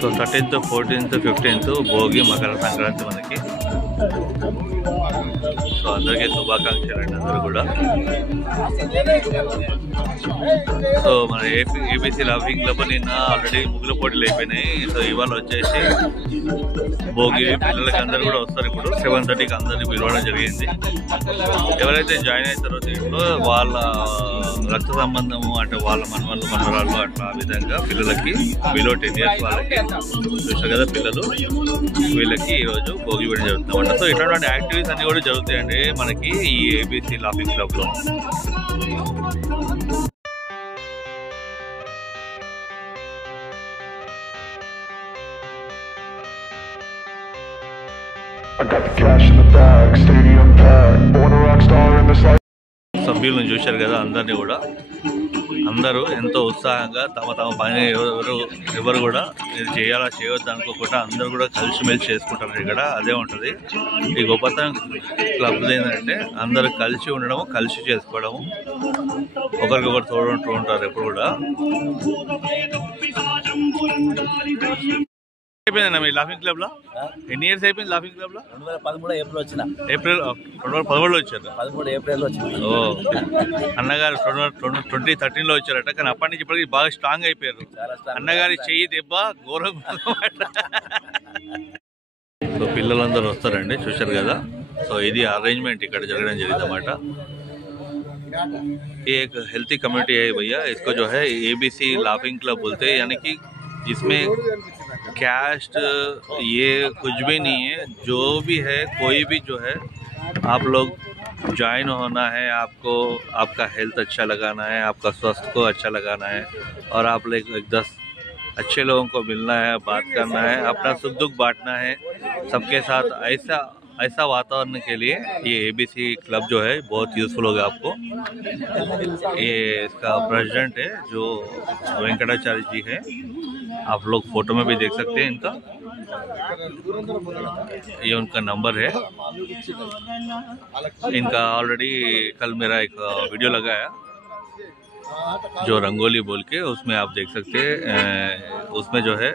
So 13th, 14th, 15th Bhogi, Makar Sankranti మనకి. So అందరికీ శుభాకాంక్షలు అండి అందరూ కూడా. సో మన ఏబీసీ లాఫింగ్ క్లబ్ నిన్న ఆల్రెడీ ముగ్గుల పోటీలు అయిపోయినాయి. సో ఇవాళ వచ్చేసి భోగి పిల్లలకి అందరు కూడా వస్తారు. ఇప్పుడు 7:30కి అందరినీ పిలవడం జరిగింది. ఎవరైతే జాయిన్ అవుతారో దీంట్లో వాళ్ళ రక్త సంబంధము అంటే వాళ్ళ మనవాళ్ళు మనవరాళ్ళు అట్లా ఆ విధంగా పిల్లలకి బిలో 10 years వాళ్ళకి చూసారు కదా పిల్లలు, వీళ్ళకి ఈరోజు భోగి వేయడం జరుగుతుందన్నమాట. సో ఇట్లాంటి యాక్టివిటీస్ అన్ని కూడా జరుగుతాయండి మనకి ఈ ఏబీసీ లాఫింగ్ క్లబ్ లో. సభ్యులను చూశారు కదా అందరినీ కూడా. అందరూ ఎంతో ఉత్సాహంగా తమ పని ఎవరు కూడా ఇది చేయాలా చేయవద్దు అనుకోకుండా అందరూ కూడా కలిసిమెలిసి చేసుకుంటారు ఇక్కడ. అదే ఉంటుంది ఈ గొప్పతనం క్లబ్ ఏంటంటే అందరూ కలిసి ఉండడము, కలిసి చేసుకోవడము, ఒకరికొకరు తోడుంటూ ఉంటారు ఎప్పుడు కూడా. అయిపోయిందన్న మీ లాఫింగ్ క్లబ్ లో ఎన్ని ఇయర్స్ అయిపోయింది? లాఫింగ్ క్లబ్ లో 2013 ఏప్రిల్ వచ్చిన. ఏప్రిల్ 2013 వచ్చారు. 13 ఏప్రిల్ వచ్చింది. ఓ అన్నగారు 2013 లో వచ్చారట. కానీ అప్పటి నుంచి ఇప్పటికి బాగా స్ట్రాంగ్ అయిపోయారు. అన్నగారి చెయ్యి దెబ్బ ఘోరంగా. సో పిల్లలందరూ వస్తారండి చూశారు కదా. సో ఇది అరేంజ్మెంట్ ఇక్కడ జరగడం జరిగింది అన్నమాట. ये एक हेल्थी कम्युनिटी है भैया. इसको जो है एबीसी लाफिंग क्लब बोलते हैं. यानी कि इसमें कैस्ट ये कुछ भी नहीं है. जो भी है कोई भी जो है आप लोग ज्वाइन होना है. आपको आपका हेल्थ अच्छा लगाना है, आपका स्वास्थ्य को अच्छा लगाना है और आप लोग 10 अच्छे लोगों को मिलना है, बात करना है, अपना सुख दुख बांटना है सबके साथ. ऐसा वातावरण के लिए ये एबीसी क्लब जो है बहुत यूजफुल होगा आपको. ये इसका प्रेसिडेंट है जो वेंकटाचार्य जी है. आप लोग फोटो में भी देख सकते हैं इनका. ये उनका नंबर है. इनका ऑलरेडी कल मेरा एक वीडियो लगाया जो रंगोली बोल के, उसमें आप देख सकते हैं. उसमें जो है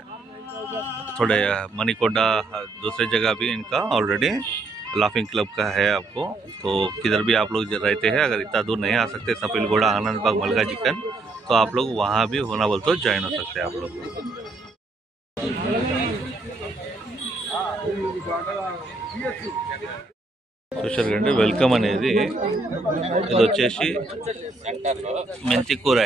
थोड़े मणिकोंडा दूसरे जगह भी इनका ऑलरेडी लाफिंग क्लब का है आपको. तो किधर भी आप लोग रहते हैं, अगर इतना दूर नहीं आ सकते सफीलगोड़ा, आनंद बाग, मलगा चिकन, तो आप लोग वहाँ भी होना बोल तो ज्वाइन हो सकते हैं आप लोग. చూశారు కండి వెల్కమ్ అనేది. ఇది వచ్చేసి మెంతికూర.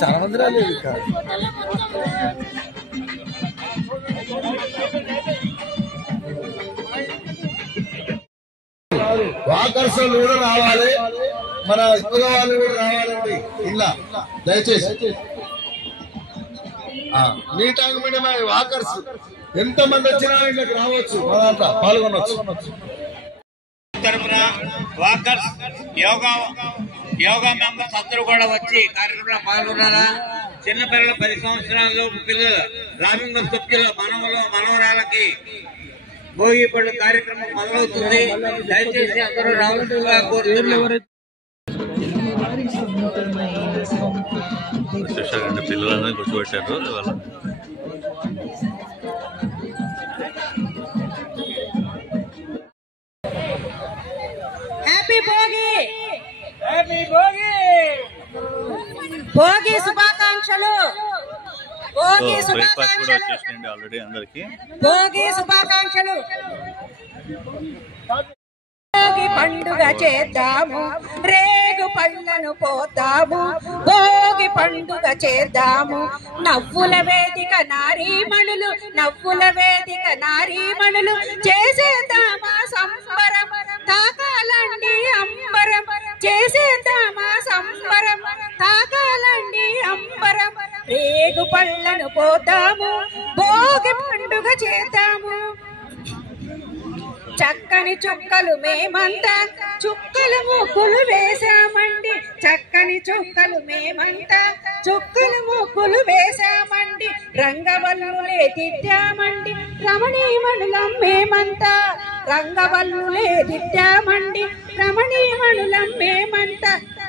చాలా మంది రాలేదు. వాకర్స్ కూడా రావాలి, మన యువత వాళ్ళు కూడా రావాలండి. ఇలా దయచేసి నీటాంగ్ మీడియం వాకర్స్ ఎంత మంది వచ్చినా ఇళ్ళకి రావచ్చు, మన దాంట్లో పాల్గొనవచ్చు. తరఫున వాకర్స్ యోగా మెంబర్స్ అందరూ కూడా వచ్చి కార్యక్రమంలో పాల్గొనాలా. చిన్నపిల్లలు 10 సంవత్సరాలు పిల్లలు లాఫింగ్ క్లబ్ సభ్యుల మనవరాలకి భోగి పళ్ళు కార్యక్రమం మొదలవుతుంది. దయచేసి అందరూ రావాల్సిందిగా కోరుతున్నాం. పిల్లలందరూ కూర్చోబెట్టారు. హ్యాపీ భోగి, హ్యాపీ భోగి, భోగి శుభాకాంక్షలు. భోగి శుభాకాంక్షలు ఆల్రెడీ అందరికి భోగి శుభాకాంక్షలు. భోగి పండుగ చేద్దాము, రేగు పళ్ళను పోతాము. భోగి పండుగ చేద్దాము, నవ్వుల వేదిక నారీమణులు, నవ్వుల వేదిక నారీమణులు చేసేద్దామా సంబరం. తాకాలండి అంబరం, చేసేద్దామా సంబరం. తాకాలండి అంబరం, రేగు పళ్ళను పోతాము. భోగి పండుగ చేద్దాము. చక్కని చుక్కలు మేమంతా, చుక్కలు ముక్కులు వేశామండి. చక్కని చుక్కలు మేమంతా, చుక్కలు ముక్కులు వేశామండి. రంగవల్లులే తిట్టామండి, రమణీమణులం మేమంతా. రంగవల్లులే దిద్దామండి రమణీమణులం మేమంట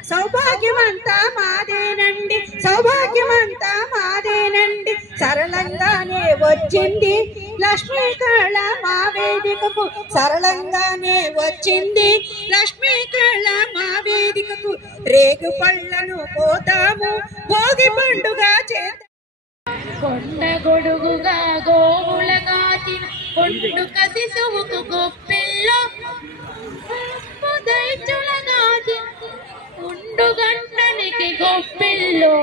సౌభాగ్యమంతా మాదేనండి సౌభాగ్యమంతా మాదేనండి సరళంగానే వచ్చింది లక్ష్మీ కళ మా వేదికకు సరళంగానే వచ్చింది లక్ష్మీ కళ మా వేదికకు రేగు పళ్ళను పోతాము భోగి పండుగ చేత కొండ గొడుగుగా గోవులగా తిన కొండుక శిశువుకు గొప్పిల్లో దైత్యులగా తిన ఉండు గంటనికి గొప్పిల్లో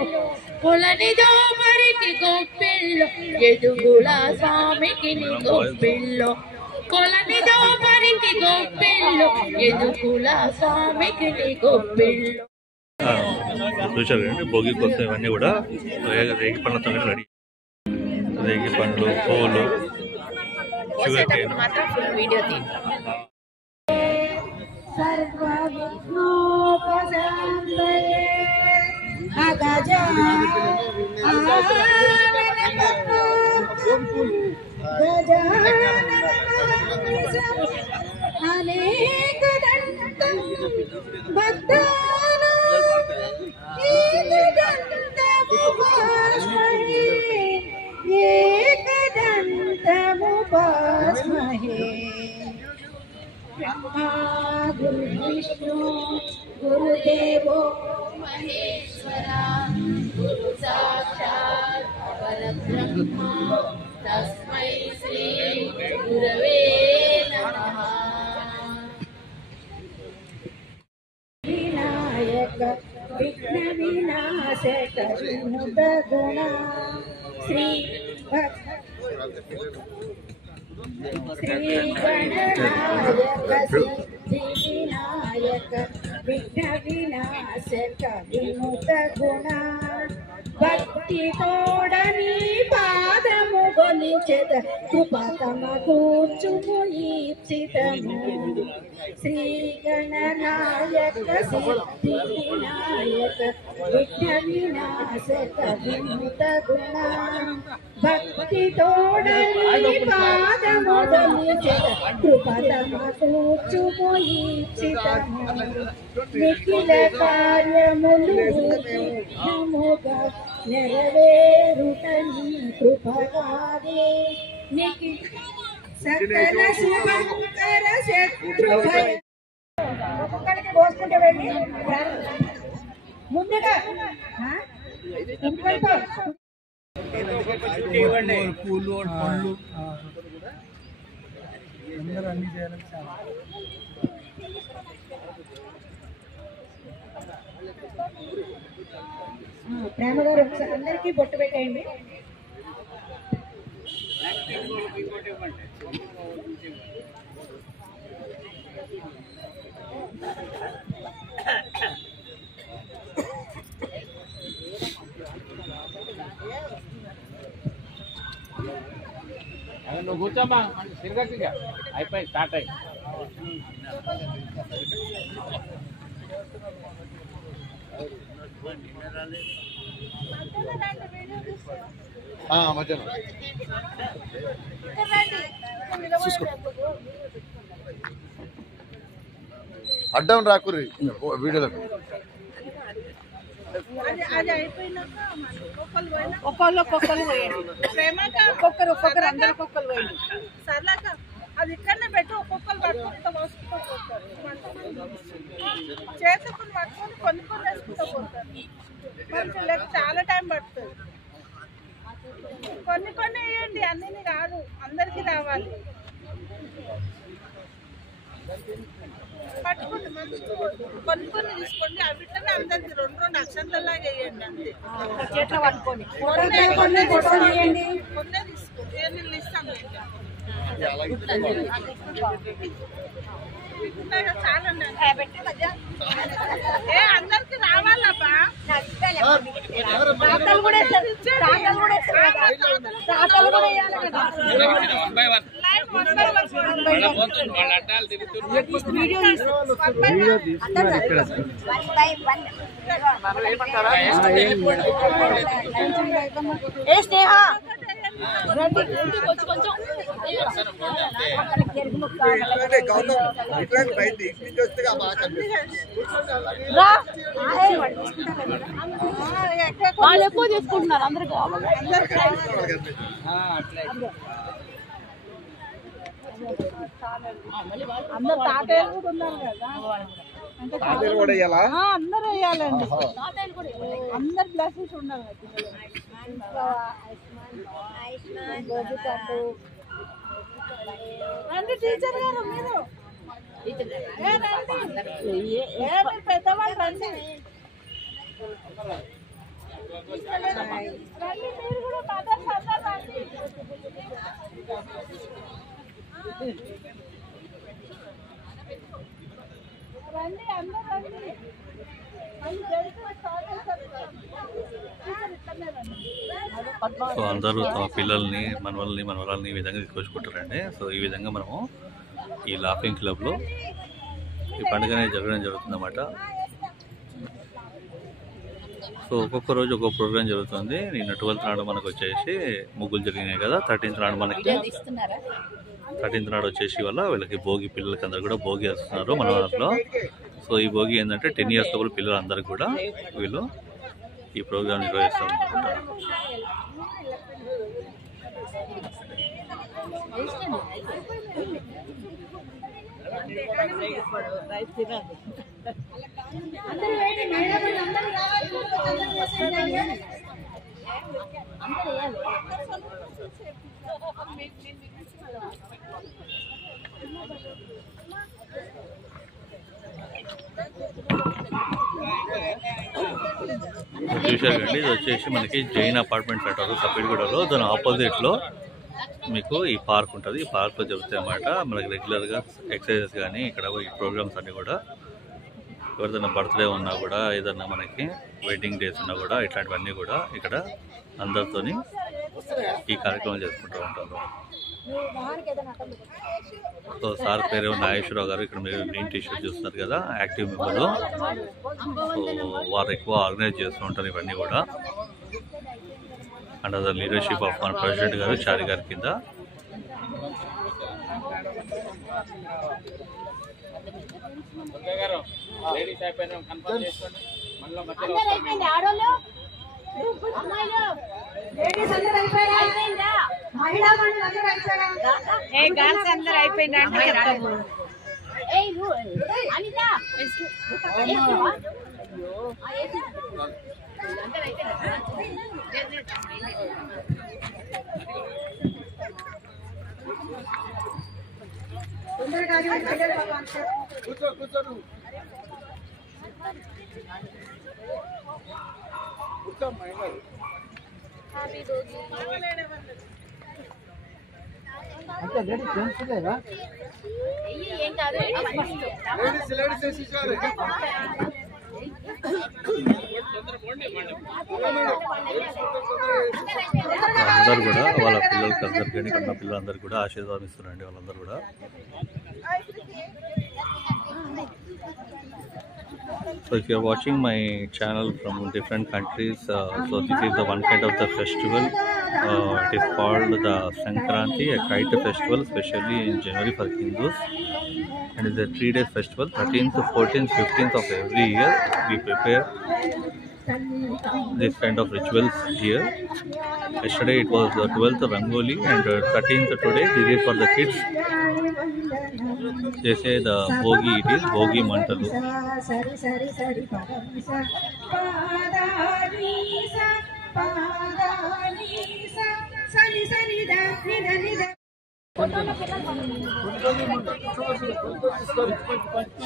పొలనిదో మరికి గొప్పిల్లో ఎదుగుల స్వామికి గొప్పిల్లో కొలనిదో మరికి గొప్పిల్లో ఎదుగుల స్వామికి గొప్పిల్లో చూసారు కదండి భోగి కోసం ఇవన్నీ కూడా రేగి పండ్లతో రెడీ రేగి పండ్లు పూలు షుగర్ కేన్ వీడియో అనేక ఏకదంతముపాస్మహే బ్రహ్మా గురు విష్ణు గురుదేవో మహేశ్వరా గురు సాక్షాత్ పరబ్రహ్మ తస్మై శ్రీ గురవే నమః వినాయక విఘ్న వినాశక వినుత గుణ శ్రీ గణనాయక సిద్ధి వినాయక విఘ్న వినాశక వినుత గుణ భక్తి తోడని పాదము గొలిచెద కృపతమ కూర్చుము ఈప్సితము శ్రీ గణనాయక సిద్ధి వినాయక విఘ్న వినాశక వినుత గుణ భక్తి తోడని పాదము గొలిచెద కృపతమ కూర్చుము ఈప్సితము నిఖిల కార్యములు నముగా నెరవేరుటని కృపగాదే నిఖిల సకల శుభంకర శత్రుభయ ఒక్కొక్కడికి పోసుకుంటే వెళ్ళి ముందుగా పూలు పళ్ళు అందరూ అన్ని చేయాలని చాలా ప్రేమ గారు ఒకసారి అందరికీ బొట్టు పెట్టేయండి నువ్వు కూర్చోమ్మా తిరగచ్చుగా అయిపోయి స్టార్ట్ అయ్యి మధ్యాహ్నం అడ్డం రాకుర్రి వీడియోలకు ఒక్కొక్కరు పోయండి ప్రేమక ఒక్కొక్కరు అందరు ఒక్కొక్కరు పోయండి సర్లాక అది ఇక్కడనే పెట్టు ఒక్కొక్కరు పట్టుకుంటూ పోసుకుంటూ పోతారు చేతుకుని పట్టుకొని కొన్ని వేసుకుంటూ పోతారు కొంచెం లేక చాలా టైం పడుతుంది కొన్ని వేయండి అన్నీ కాదు అందరికీ రావాలి పట్టుకోండి కొన్ని తీసుకోండి అవి అందరికి రెండు అక్షంతలాగా వేయండి అంతే చేతిలో పట్టుకోండి కొన్ని తీసుకోండి నేను ఇస్తాను చాలా అందరికి రావాలబ్బా ఏ స్నేహ వాళ్ళు ఎక్కువ తీసుకుంటున్నారు అందరికి అందరు తాతయ్యలు కూడా ఉన్నారు కదా అందరూ వేయాలండి అందరు బ్లెస్సింగ్స్ ఉండాలి రండి టీచర్ గారు మీరు పెద్దవాళ్ళు రండి మీరు కూడా మదర్స్ అందరు రండి రండి అందరూ రండి సో అందరూ తమ పిల్లల్ని మనవరాలని ఈ విధంగా తీసుకొచ్చుకుంటారండి. సో ఈ విధంగా మనము ఈ లాఫింగ్ క్లబ్లో ఈ పండుగ అనేది జరగడం జరుగుతుందన్నమాట. సో ఒక్కొక్క రోజు ఒక్కొక్క ప్రోగ్రామ్ జరుగుతుంది. నిన్న 12th నాడు మనకు వచ్చేసి ముగ్గులు జరిగినాయి కదా. 13th నాడు మనకి 13th నాడు వచ్చేసి వల్ల వీళ్ళకి భోగి, పిల్లలకి అందరు కూడా భోగి వేస్తున్నారు మన దాంట్లో. సో ఈ భోగి ఏంటంటే 10 years లోపల పిల్లలందరికీ కూడా వీళ్ళు ఈ ప్రోగ్రామ్ నిర్వహిస్తూ ఉంటారు. చూశారండి, ఇది వచ్చేసి మనకి జైన్ అపార్ట్మెంట్స్ అంటారు సపేట్గూడలో. దాని ఆపోజిట్లో మీకు ఈ పార్క్ ఉంటుంది. ఈ పార్క్లో జరుగుతాయి అన్నమాట. మనకి రెగ్యులర్గా ఎక్సర్సైజెస్ కానీ ఇక్కడ ఈ ప్రోగ్రామ్స్ అన్నీ కూడా ఎవరిదైనా బర్త్డే ఉన్నా కూడా, ఏదన్నా మనకి వెడ్డింగ్ డేస్ ఉన్నా కూడా ఇట్లాంటివన్నీ కూడా ఇక్కడ అందరితోని ఈ కార్యక్రమం చేసుకుంటూ ఉంటారు. సో సార్ పేరు నాగేశ్వరరావు గారు. ఇక్కడ మీరు గ్రీన్ టీ-షర్ట్ చూస్తున్నారు కదా, యాక్టివ్ మెంబరు. సో వారు ఎక్కువ ఆర్గనైజ్ చేస్తూ ఉంటారు ఇవన్నీ కూడా. అండర్ ద లీడర్షిప్ ఆఫ్ మన ప్రెసిడెంట్ గారు చారి గారి కింద. అందరు అయిపోయిందా అందరూ కూడా వాళ్ళ పిల్లలకి అందరికీ కన్నా పిల్లలందరూ కూడా ఆశీర్వాదం ఇస్తున్నారండి వాళ్ళందరూ కూడా. So if you are watching my channel from different countries, so this is the one kind of the festival. It is called the Sankranti, a kite festival, especially in January for Hindus. And it's a 3-day festival. 13th, 14th, 15th of every year we prepare this kind of rituals here. Yesterday it was the 12th Rangoli and 13th today. This is for the kids. They say the Bhogi, it is Bhogi Mantalu.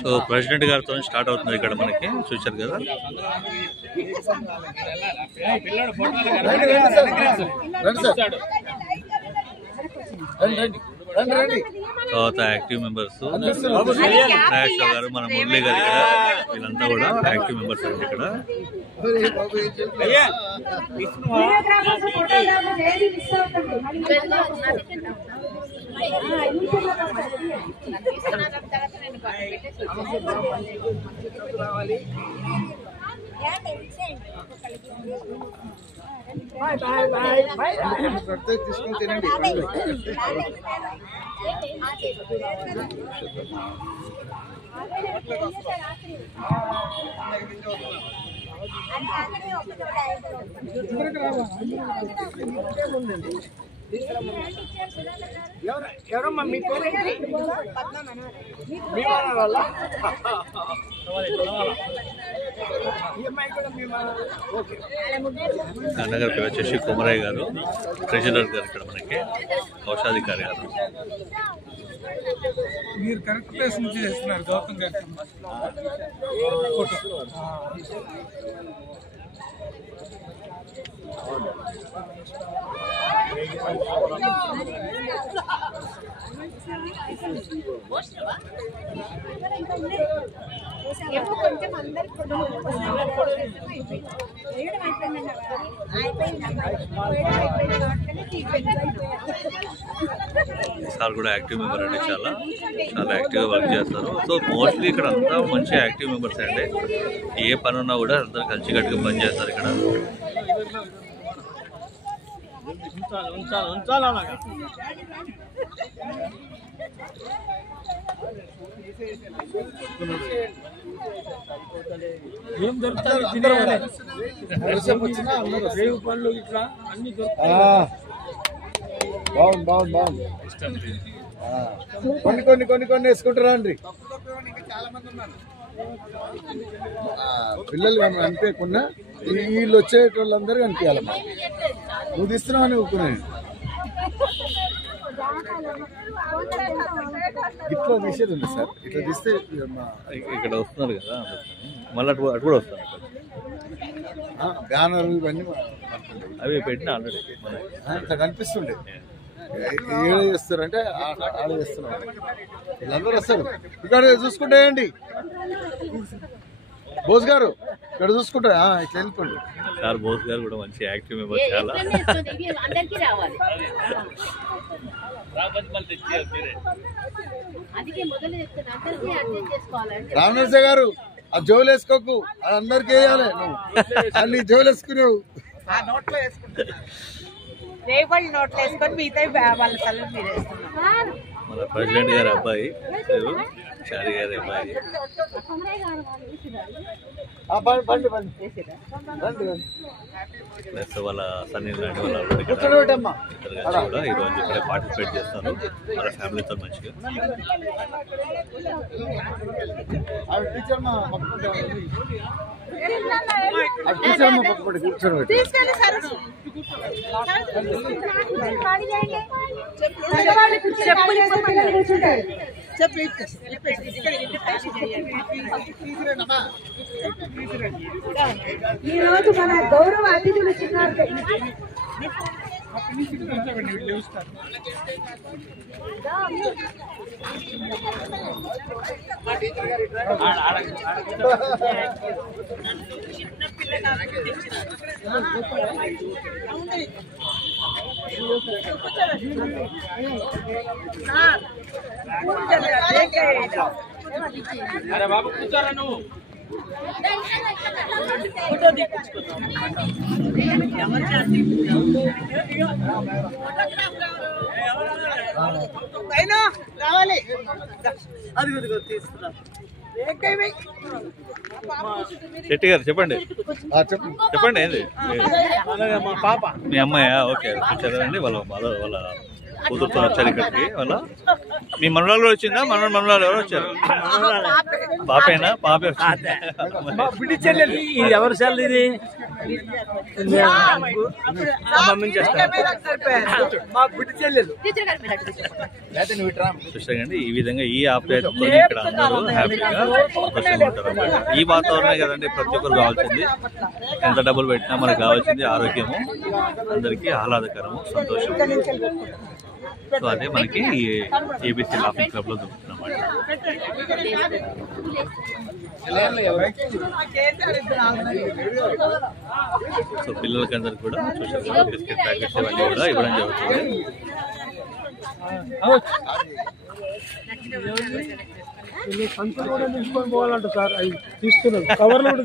So president గారితో start అవుతుంది ఇక్కడ మనకి, చూశారు కదా. తర్వాత active members Nageswara గారు, మన మురళి గారు, ఇక్కడ వీళ్ళంతా కూడా యాక్టివ్ మెంబర్స్ అండి ఇక్కడ. తీసుకుని తినండి. ఎవరమ్మా మీ నాన్నగారి పేరు వచ్చేసి కుమరయ్య గారు, ట్రెజరర్ గారు ఇక్కడ మనకి, కోశాధికారి గారు. మీరు కరెక్ట్ ప్లేస్ నుంచి చేస్తున్నారు గౌతమ్ గారి ఫోటో. కొంచెం అందరికి సార్ కూడా యాక్టివ్ మెంబర్ అండి, చాలా యాక్టివ్గా వర్క్ చేస్తారు. సో మోస్ట్లీ ఇక్కడ అంతా మంచి యాక్టివ్ మెంబర్స్ అండి. ఏ పని ఉన్నా కూడా అందరూ కలిసికట్టుగా పని చేస్తారు ఇక్కడ. ఏం దొరుకుతాయి రేవు పళ్ళు ఇట్లా అన్ని దొరుకుతాయి. బాగుంది బాగుంది బాగుంది. కొన్ని కొన్ని కొన్ని కొన్ని వేసుకుంటారా అండి పిల్లలు అనిపించకుండా వీళ్ళు వచ్చేటోళ్ళందరూ కనిపించాలమ్మా. నువ్వు తీస్తున్నావు అని ఊరుకున్నాను. ఇట్లా తీసేది ఉంది సార్, ఇట్లా తీస్తే ఇక్కడ వస్తున్నారు కదా, మళ్ళీ అటు కూడా వస్తారు. బ్యానర్ ఇవన్నీ అవి పెట్టిన ఆల్రెడీ ఇట్లా కనిపిస్తుండే. ఏడ చేస్తారంటే ఆడ చేస్తున్నారు. వీళ్ళందరూ వస్తారు. ఇక్కడ చూసుకుంటాయండి బోస్ గారు, ఇక్కడ చూసుకుంటా ఇట్లా వెళ్ళిపోండి. సార్ బోస్ గారు కూడా మంచి యాక్టివ్ మెంబర్, చాలా అందరికీ రావాలి. అందుకే మొదలు చెప్తాను, అందరికీ అర్థం చేసుకోవాలంటే. రామనరసే గారు ఆ జోలు వేసుకోకు, అది అందరికి వేయాలి. నువ్వు అన్ని జోలు వేసుకునేవు, రేపటి నోట్లు వేసుకొని మిగతా వాళ్ళ తల్లి మీరు వేస్తున్నారు. మన ప్రెసిడెంట్ గారి అబ్బాయి, చారి గారి అబ్బాయి. ప్లస్ వాళ్ళ సన్నీ లాంటి వాళ్ళు ఆల్రెడీ కూడా ఈరోజు ఇక్కడ పార్టిసిపేట్ చేస్తారు వాళ్ళ ఫ్యామిలీతో మంచిగా. ఈ రోజు మన గౌరవ అతిథులు చిన్నారు. అరే బాబు కూర్చోరా నువ్వు. రావాలి. శెట్టి గారు చెప్పండి, చెప్పండి ఏంది మా పాప మీ అమ్మాయా? ఓకే చదవండి. వాళ్ళ కూతురుతో వచ్చారు ఇక్కడికి. వాళ్ళ మీ మనవరాలు వచ్చిందా? మనవరాలు ఎవరు వచ్చారు? పాపేనా? పాపే. బిడ్డి చెల్లెలు. ఇది ఎవరి సెల్? ఇది చూసాకండి, ఈ విధంగా ఈ ఆప్యాయతతో ఇక్కడ అందరూ హ్యాపీగా సంతోషంగా ఉంటారు అన్నమాట. ఈ వాతావరణమే కదండి ప్రతి ఒక్కరు కావాల్సింది. ఎంత డబ్బులు పెట్టినా మనకు కావాల్సింది ఆరోగ్యము, అందరికీ ఆహ్లాదకరము, సంతోషం. సో అదే మనకి ఏబీసీ లాఫింగ్ క్లబ్ లో దొరుకుతున్నమాట. సో పిల్లలకి అందరికి కూడా చూసారు బిస్కెట్ ప్యాకెట్స్ ఇవన్నీ కూడా ఇవ్వడం జరుగుతుంది. వీళ్ళు సంచులు కూడా తీసుకొని పోవాలంట సార్. అవి తీసుకున్నారు కవర్లు కూడా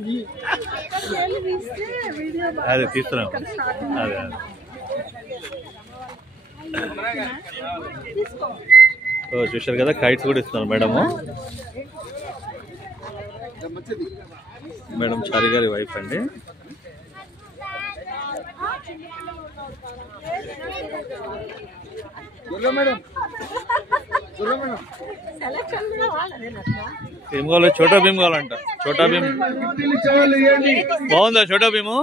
అదే తీస్తున్నాం. అదే చూశారు కదా, కైట్స్ కూడా ఇస్తున్నారు మేడము. మేడం చారి గారి వైఫ్ అండి. ఏం కావాలి? చోటా భీమ్ కావాలంట. చోటా భీమ్ బాగుందా? చోటా భీము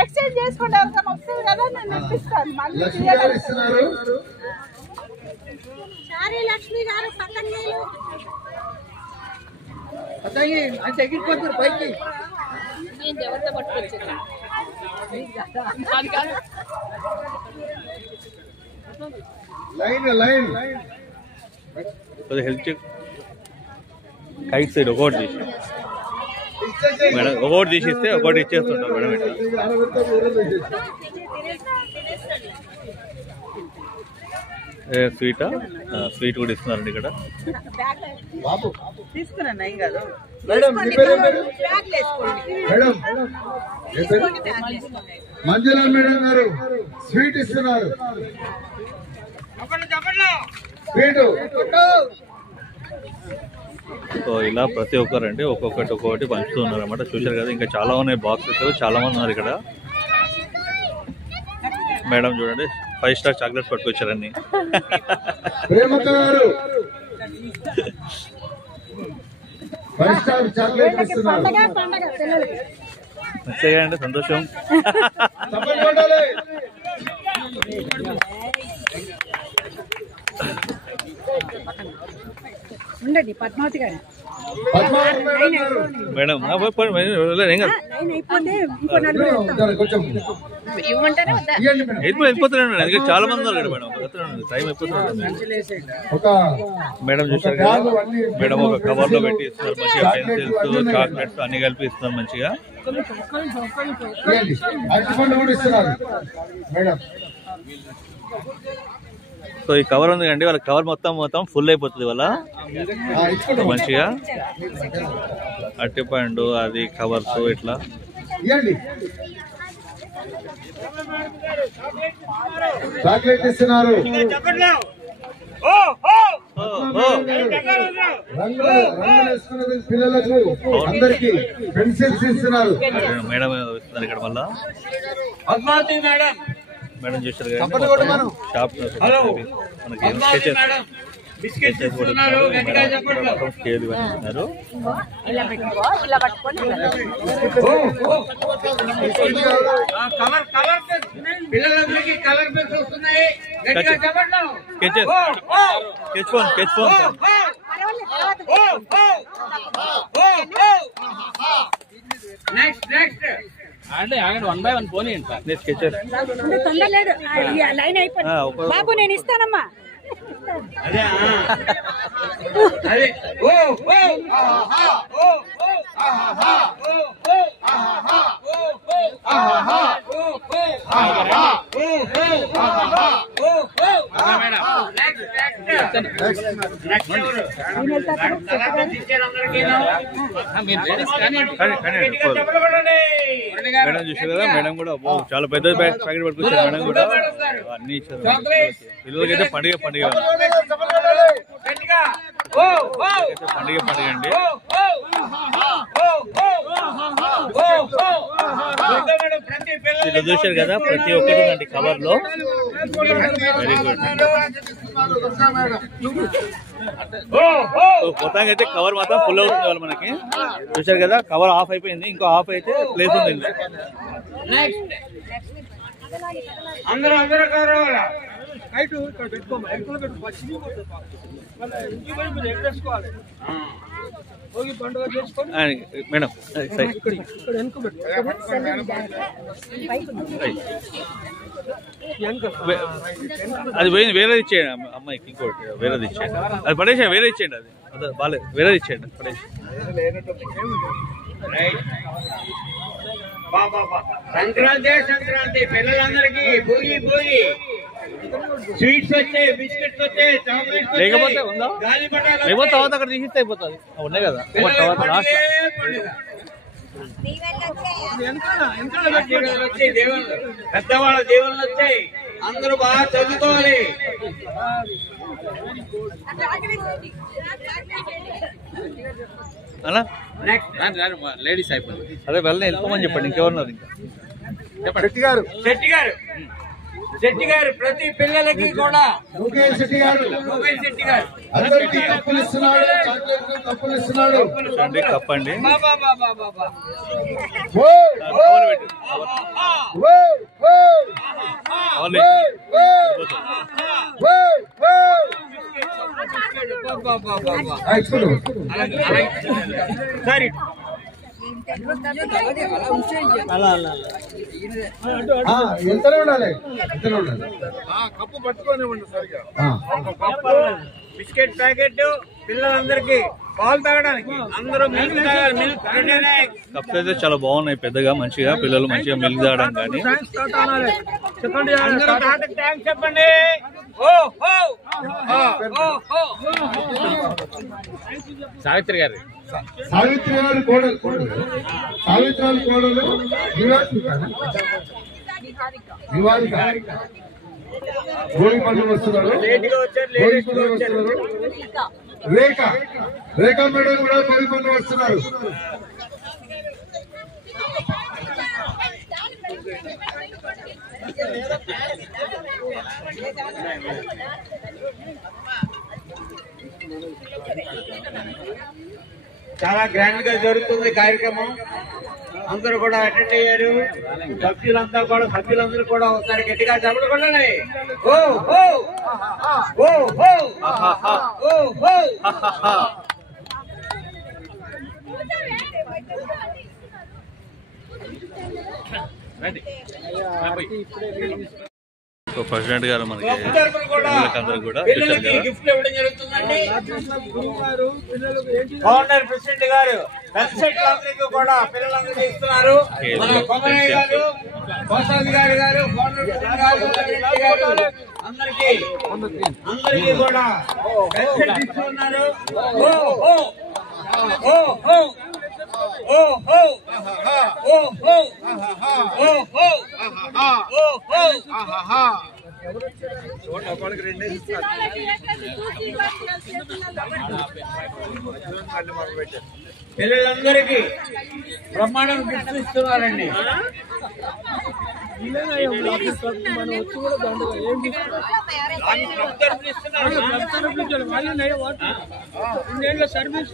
ఎక్స్చేంజ్ చేసుకుంటే అవసరం వస్తుంది కదా, నేను ఇప్పిస్తాను. సారీ లక్ష్మి గారు పక్కన నేను ఎవరితో పట్టుకొచ్చాను హెల్త్ కైట్ సైడ్ ఒకటి తీసి మేడం, ఒకటి తీసిస్తే ఒకటి ఇచ్చేస్తుంటాం మేడం. స్వీటా? స్వీట్ కూడా ఇస్తున్నారండి ఇక్కడ. తీసుకున్నాను ఏం కాదు. మంజుల మేడం గారు స్వీట్ ఇస్తున్నారు. సో ఇలా ప్రతి ఒక్కరండి ఒక్కొక్కటి పంచుతున్నారు అన్నమాట. చూశారు కదా, ఇంకా చాలా ఉన్నాయి బాక్సెస్. చాలా మంది ఉన్నారు ఇక్కడ. మేడం చూడండి 5 స్టార్ చాక్లెట్స్ పట్టుకొచ్చారన్ని. ప్రేమక్క గారు 5 స్టార్ చాక్లెట్ ఇస్తున్నారు. మంచిగా అండి, సంతోషం. ఉండండి పద్మావతి గారు. మేడం వెళ్ళిపోతున్నాను, అందుకే చాలా మంది ఉన్నారు మేడం. టైం అయిపోతున్నాడు. మేడం చూసారు కదా, మేడం ఒక కవర్ లో పెట్టి ఇస్తున్నారు మంచిగా. పెన్సిల్స్, చాక్లెట్స్ అన్ని కలిపి ఇస్తున్నారు మంచిగా. సో ఈ కవర్ ఉంది కండి, వాళ్ళ కవర్ మొత్తం ఫుల్ అయిపోతుంది వాళ్ళ మంచిగా. అరటిపండు అది కవర్స్ ఇట్లా. చాక్లెట్ ఇస్తున్నారు. పిల్లలకు అందరికి పెన్సిల్స్ ఇస్తున్నారు. మేడం ఇస్తున్నారు ఇక్కడ మళ్ళా. మేడం చూసారు కదా, షాప్ మనకి స్కెచెస్ కూడా స్కేల్ ఇస్తున్నారు. అంటే ఆగండి, 1 by 1 పోనీయండి సార్. తొందర లేదు, లైన్ అయిపోయింది. బాబు నేను ఇస్తానమ్మా. మేడం చూసారు కదా, మేడం కూడా చాలా పెద్ద ప్యాకెట్ పట్టుకొచ్చారు. మేడం కూడా అన్ని ఇచ్చారు. పిల్లలకైతే పండుగ అండి. ఇలా చూశారు కదా, ప్రతి ఒక్కటి ఉందండి కవర్ లో. Very good. మొత్తానికి అయితే కవర్ మాత్రం ఫుల్ అవుతుంది వాళ్ళు మనకి. చూశారు కదా, కవర్ ఆఫ్ అయిపోయింది, ఇంకో హాఫ్ అయితే ప్లేస్ ఉంది. అందరూ మేడం అది పోయింది, వేరేది ఇచ్చేయండి అమ్మాయికి. ఇంకోటి వేరేది ఇచ్చేయండి. అది పడేసా, వేరే ఇచ్చేయండి. అది బాగాలేదు, వేరేది ఇచ్చేయండి. పడేసి సంక్రాంతి పిల్లలందరికీ భోగి స్వీట్స్ వచ్చాయి, బిస్కెట్స్ వచ్చాయి, చాక్లెట్స్ లేకపోతే ఉందా? లేకపోతే తర్వాత అక్కడ తీసిస్తే అయిపోతుంది. ఉన్నాయి కదా తర్వాత లాస్ట్ పెద్దవాళ్ళ దీవెనలు వచ్చాయి. అందరూ బాగా చదువుకోవాలి. అలా లేడీస్ అయిపోయింది. అదే వెళ్ళని వెళ్ళిపోమని చెప్పండి. ఇంకెవరున్నారు ఇంకా? శెట్టి గారు ప్రతి పిల్లలకి కూడా శెట్టి గారు అందరికీ కప్పులు ఇస్తున్నాడు, చాక్లెట్లు కప్పులు ఇస్తున్నాడు. కప్పండి సరే ఎంతనే ఉండాలి, ఎంతనే ఉండాలి. కప్పు పట్టుకోనివ్వండి సరిగా. బిస్కెట్ ప్యాకెట్ పిల్లలందరికీ, పాలు తాగడానికి అందరూ మిల్క్ కప్స్ అయితే చాలా బాగున్నాయి, పెద్దగా మంచిగా పిల్లలు మంచిగా మిల్క్ తాగడం కానీ. అందరూ తాతకి థ్యాంక్స్ చెప్పండి. సావిత్రి గారు సావిత్రి గారి కోడలు, సావిత్రి గారి కోడలు నివారిక గోడి పండుగ వస్తున్నారు. రేఖ మేడం కూడా గోడి పండుగ వస్తున్నారు. చాలా గ్రాండ్ గా జరుగుతుంది కార్యక్రమం. అందరూ కూడా అటెండ్ అయ్యారు. సభ్యులందరూ కూడా ఒకసారి గట్టిగా చప్పట్లు కొట్టండి. ఓ హో ఓ హో ఓ హో. ప్రెసిడెంట్ గారు మనకి పిల్లలకి గిఫ్ట్ ఇవ్వడం జరుగుతుందండి. గవర్నర్ ప్రెసిడెంట్ గారు అందరికీ కూడా పిల్లలందరికీ ఇస్తున్నారు. మన కొమరయ్య గారు, కోసాది గారు గవర్నర్ ప్రెసిడెంట్ గారు అందరికీ కూడా పెన్షన్ ఇస్తున్నారు. ఓ హో ఓ హో ఓ హో ఓ హో ఓ హో ఓ హో. పిల్లలందరికీ బ్రహ్మాండం గిఫ్ట్ ఇస్తున్నారండి. సర్వీస్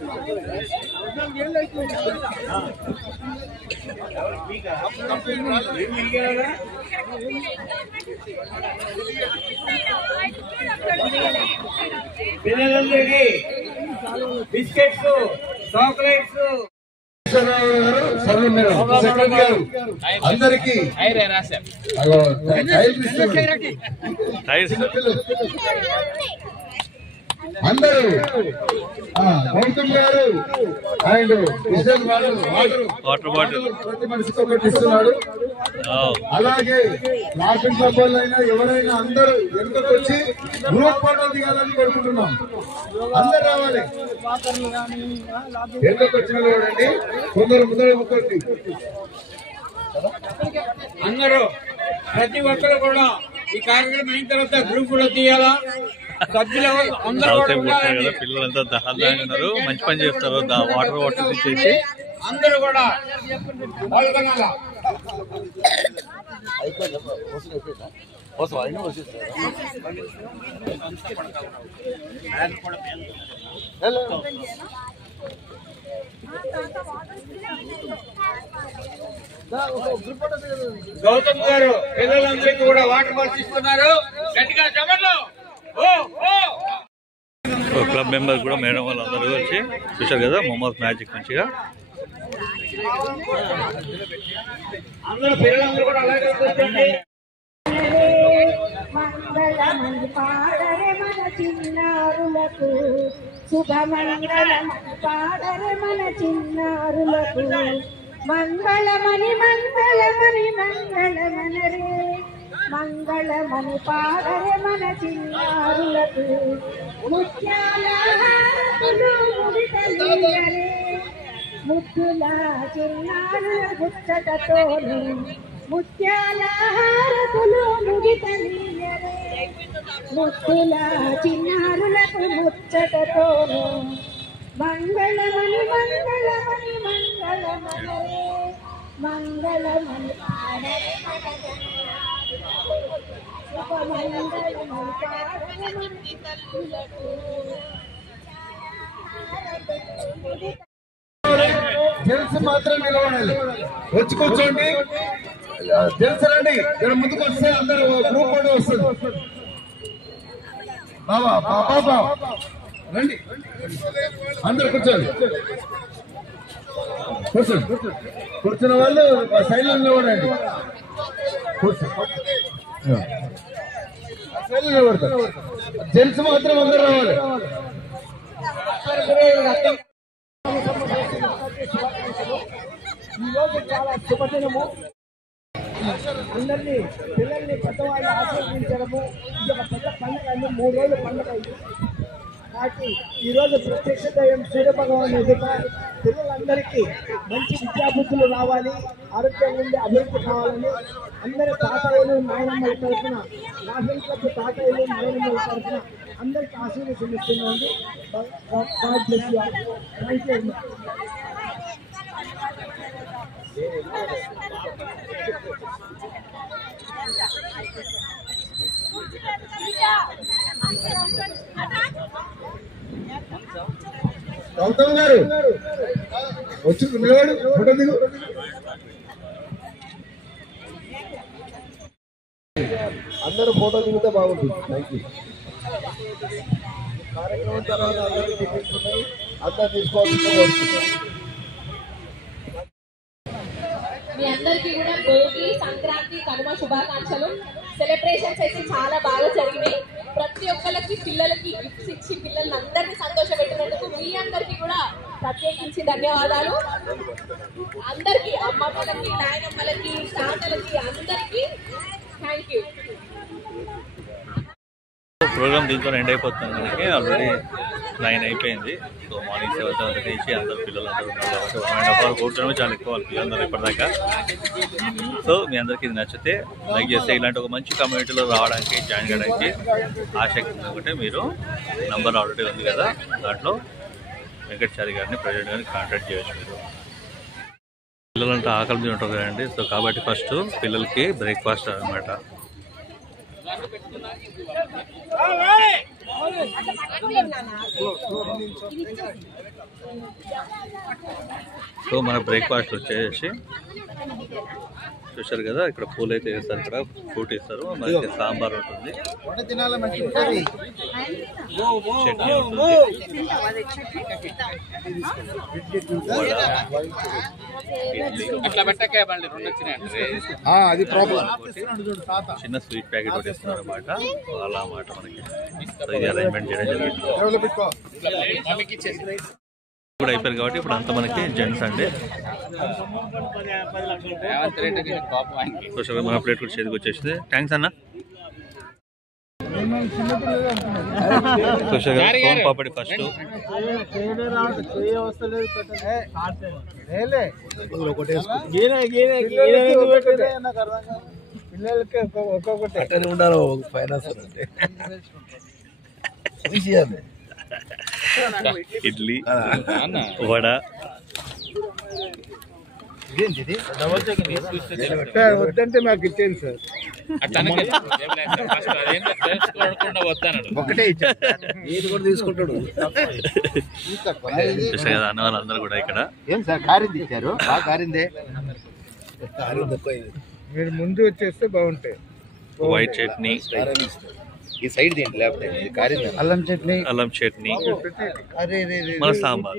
పిల్లలందరికీ బిస్కెట్స్, చాక్లెట్స్. అందరికీ అందరూ గౌతమ్ గారు అండ్ వాటర్ బాటిల్ ప్రతి మనిషికి ఒకటి ఇస్తున్నాడు. అలాగే లాఫింగ్ క్లబ్ అయినా ఎవరైనా అందరూ వెనుకకు వచ్చి గ్రూప్ ఫోటో దిగాలని కోరుకుంటున్నాం. అందరు రావాలి. వెనుకకు వచ్చిన చూడండి, కొందరు ముందర ముక్కండి. అందరూ ప్రతి ఒక్కరు కూడా ఈ కార్యక్రమం అయిన తర్వాత గ్రూప్ లో తీయాలా. సభ్యులు అందరూ కదా పిల్లలంతా దహల్లాగా ఉన్నారు, మంచి పని చేస్తారు. వాటర్ బాటిల్ ఇచ్చేసి అందరూ కూడా పాల్గొనాలా. గౌతమ్ గారు పిల్లలందరికీ కూడా వాటర్ బాటిల్స్ ఇస్తున్నారు. గట్టిగా చెప్పండి. క్లబ్ మెంబర్ కూడా మేడం వాళ్ళందరూ వచ్చి చూశారు కదా మొహమ్మద్ మ్యాజిక్ మంచిగా. అందరూ పిల్లలందరూ కూడా అలాగే కూర్చోండి. మంగళమని పాడరే మన చిన్నారులకు, శుభమంగళమని పాడరే మన చిన్నారులకు, మంగళమని మంగళమని మంగళమనరే, మంగళమని పాడరే మన చిన్నారులకు ముత్యాల హారతులు ముడితలీయరే ముద్దుల చిన్నారుల ముచ్చటతోను ముత్యాల హారతులు ముడితలీయరే ముద్దుల చిన్నారులకు ముచ్చటతోను మంగళమని మంగళమని మంగళమని మంగళమని పాడరే జెంట్స్ మాత్రం నిలబడాలి. వచ్చి కూర్చోండి. జెంట్స్ రండి. ఇక్కడ ముందుకు వస్తే అందరూ గ్రూప్ ఫోటో వస్తుంది. బాబా బాబా రండి, అందరు కూర్చోండి. కూర్చోండి. కూర్చున్న వాళ్ళు సైడ్ లో నిలబడండి. సైడ్ లో నిలబడతారు. జెంట్స్ మాత్రం అందరు రావాలి. ఈరోజు చాలా శుభదినము. అందరినీ పిల్లల్ని పెద్దవాళ్ళు ఆశీర్వదించడము ఇది ఒక పెద్ద పండుగ. 3 రోజుల పండుగ ఇది. నాకు ఈరోజు ప్రత్యక్ష దైవం సూర్యభగవాన్ ఎదుట పిల్లలందరికీ మంచి విద్యాబుద్ధులు రావాలి, ఆరోగ్యం నుండి అభివృద్ధి కావాలని అందరి తాతయ్యలు నాయనమ్మల తరఫున నాశనకు తాతయ్యలు నాయనమ్మల తరఫున అందరికీ ఆశీర్వదిస్తున్నాండి. God bless you all. Thank you. Gautam garu వచ్చి నిలబడు, ఫోటో దిగు. అందరూ ఫోటో దిగితే బాగుంటుంది. Thank you. కార్యక్రమం తర్వాత అందరూ తీసుకుంటున్నాయి. అంతా తీసుకోవాల్సిందే కోరుతున్నాం. మీ అందరికీ కూడా భోగి, సంక్రాంతి, కనుమ శుభాకాంక్షలు. సెలబ్రేషన్స్ అయితే చాలా బాగా జరిగినాయి. ప్రతి ఒక్కరికి పిల్లలకి గిఫ్ట్స్ ఇచ్చి పిల్లల్ని అందరినీ సంతోషపెట్టినందుకు మీ అందరికీ కూడా ప్రత్యేకించి ధన్యవాదాలు. అందరికీ అమ్మమ్మలకి, నాయనమ్మలకి, తాతలకి అందరికీ థ్యాంక్ యూ. ప్రోగ్రామ్ దీంతో ఎండ్ అయిపోతుంది. మనకి ఆల్రెడీ 9 అయిపోయింది. సో మార్నింగ్ 7 తీసి అందరు పిల్లలందరూ ఉన్నారు కాబట్టి 1.5 hour కూర్చోవడం చాలా ఎక్కువ వాళ్ళు పిల్లలందరూ ఇప్పటిదాకా. సో మీ అందరికీ ఇది నచ్చితే లైక్ చేస్తే ఇలాంటి ఒక మంచి కమ్యూనిటీలో రావడానికి జాయిన్ చేయడానికి ఆసక్తి ఉంది ఒకటే మీరు నంబర్ ఆల్రెడీ ఉంది కదా, దాంట్లో వెంకటాచారి గారిని ప్రెసిడెంట్ గారిని కాంటాక్ట్ చేయవచ్చు. మీరు పిల్లలంతా ఆకలి ఉంటారు కదండి. సో కాబట్టి ఫస్ట్ పిల్లలకి బ్రేక్ఫాస్ట్ అనమాట. సో మన బ్రేక్ఫాస్ట్ వచ్చేసి చూసారు కదా, ఇక్కడ పూలు అయితే వేస్తారు, ఇక్కడ ఫ్రూట్ ఇస్తారు, మనకి సాంబార్ ఉంటుంది, చట్నీ ఉంటుంది, చిన్న స్వీట్ ప్యాకెట్ ఒకటి ఇస్తున్నారు అనమాట. అలా అన్నమాట మనకి. సో ఇది అరేంజ్మెంట్ చేయడం జరిగింది. ఇప్పుడు అయిపోయారు కాబట్టి ఇప్పుడు అంతా మనకి జెంట్స్ అండి. మన ప్లేట్ కూడా చేతికి వచ్చేసింది. థ్యాంక్స్ అన్న. పాపడి ఫస్ట్ పిల్లలకి ఒక్కొక్కటి ఉండాలి. ఫైనాన్స్ అంటే ఇడ్లీ, వడ, వద్దంటే మాకు ఇచ్చేది సార్. ఒకటే ఇచ్చాడు తీసుకుంటాడు అన్న వాళ్ళందరూ కూడా ఇక్కడ. ఏం సార్ కారింది ఇచ్చారు? కారిందే. మీరు ముందు వచ్చేస్తే బాగుంటాయి. వైట్ చట్నీ, ఈ సైడ్ దీంట్లో లేకపోతే అల్లం చట్నీ, మన సాంబార్.